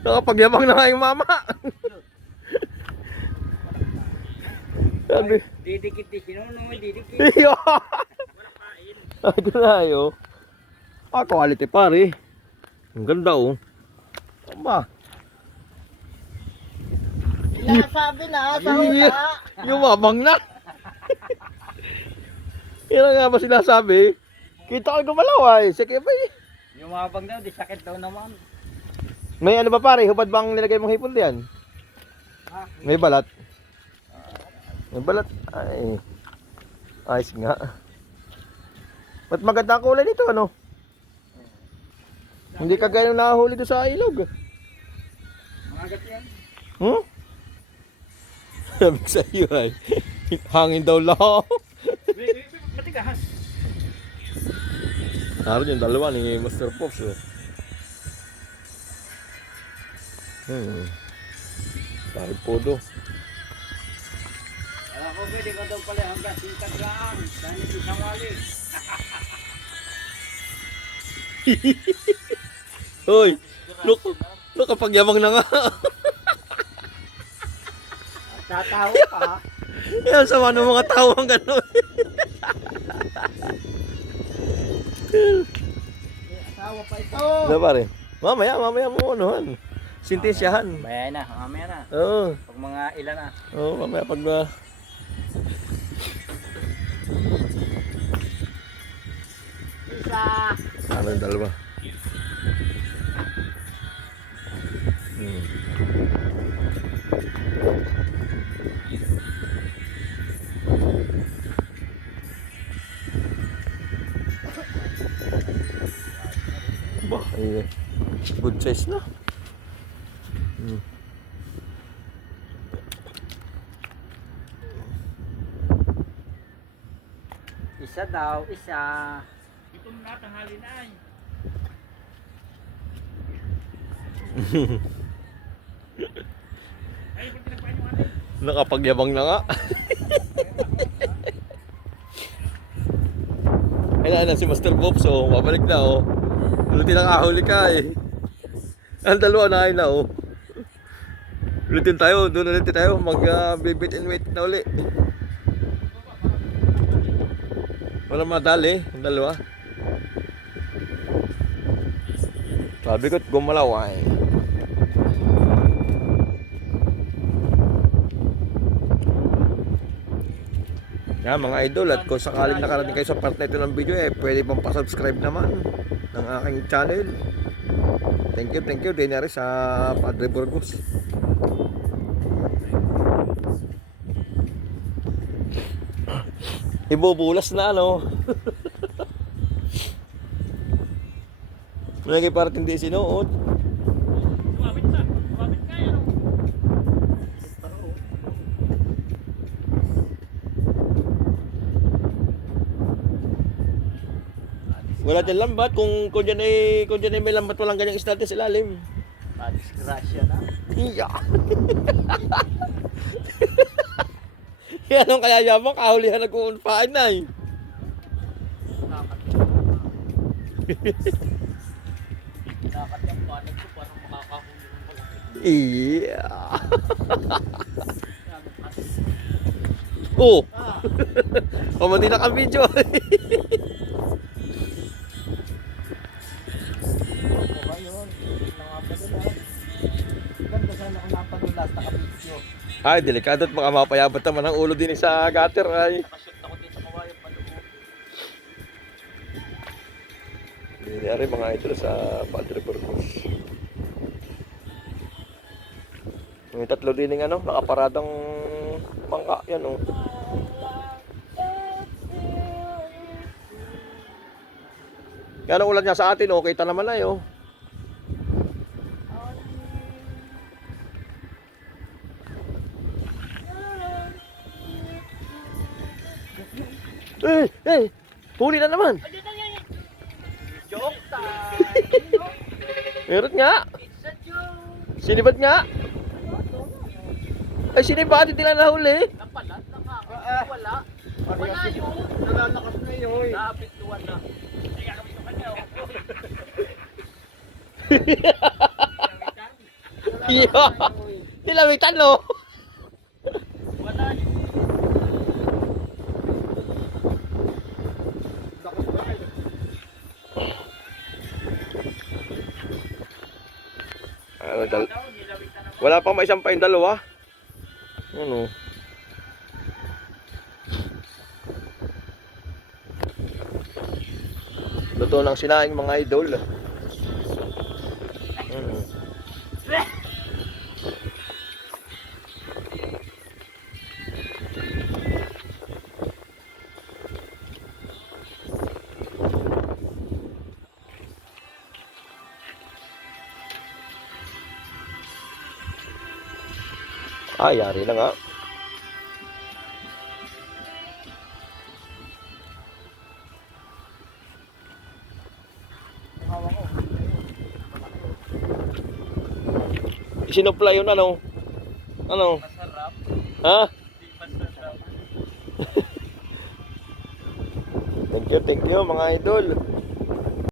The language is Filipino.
Nakapagyabang na nga yung mama. Sabi. Didikit din sinuno, didikit. Iyo. Ay, ito na ayo. Ah, quality pare. Ang ganda oh. Tama. Sinasabi na sa hula. Yumabang na. Yan nga ba sinasabi? Kita ko gumalaw ay. Sige ba eh. Yumabang daw, di sakit daw naman. May ano ba pare? Hubad bang nilagay mong hipon diyan? May balat. May balat. Ay. Ayos nga. Ba't maganda ang kulay nito ano? Hindi kagaya ng nahuli doon sa ilog. Magat yan. Hmm? Sabi sa iyo ay. Hangin daw lang. Matigas. Naroon yung dalawa ni Master Pops oh. Pare podo. Ako pwede ka daw pala hanggang sikat lang. Dahil isang wali. Hoy, look kapag yamang na nga. Tatawa pa. Yan sama ng mga tao ang gano'n. Asawa pa ito. Diba pare? Mamaya mo anuhan. Sintensyahan. Mamaya na. Oo. Pag mga ilan na. Oo, mamaya pag Isa. ano yung dalawa? Bah, ay, good size na. Isa daw, isa. Ito na tanghali na ay. Ay, pag tinagpahan yung ano. Nakapagyabang na nga. Ay na si Master Pops oh, babalik na oh. Lutin ang ahuli ka eh. Ang dalawa na ay na oh. Lutin tayo, doon ulit tayo mag-bibit and wait na uli. Wala madali, ang dalawa. Sabi ko't gumalaw ay. Yan mga idol, at kung sakaling nakarating kayo sa part na ito ng video eh, pwede pang pa-subscribe naman ng aking channel. Thank you din na rin sa Padre Burgos. Ibubulas na ano. Lagi para hindi sinuot. Kumapit ka yan oh. Wala dyan lambat. Kung dyan ay may lambat, walang ganyang isda sa ilalim. Disgrasya na. Iya. Yan ang kaya yabang kahulihan nag-uunpaan na eh. Dapat yung panig ko parang makakahuli ng malaki. Iya. Oh. Pamandi na ka video. Ganda sana kung napanulas na kabidyo. Ay, delikado at baka mapayabat naman ang ulo din sa gutter ay. Nakashoot ako din sa kawayan paloob. Nangyari mga idol sa Padre Burgos. May tatlo din ng ano, nakaparadang mangka yan oh. Yan ang ulan niya sa atin oh, kita naman na oh. Huli na naman. Joke time! Meron nga. It's a joke! Sinibad nga. Ay, sinibad, hindi lang nahuli. Napalat, wala. Wala yun. Nalalakas na yun. Naapituan na. Kaya kami sa kanya. Nilamitan no. Wala eh. Lakas na kayo. Wala pang may isang pa yung dalawa. Ano? Luto ng sinaing mga idol. Ano? Ay, yari na nga. Sinupla yun ano? Ano? Masarap. Ha? Di masarap. Thank you mga idol.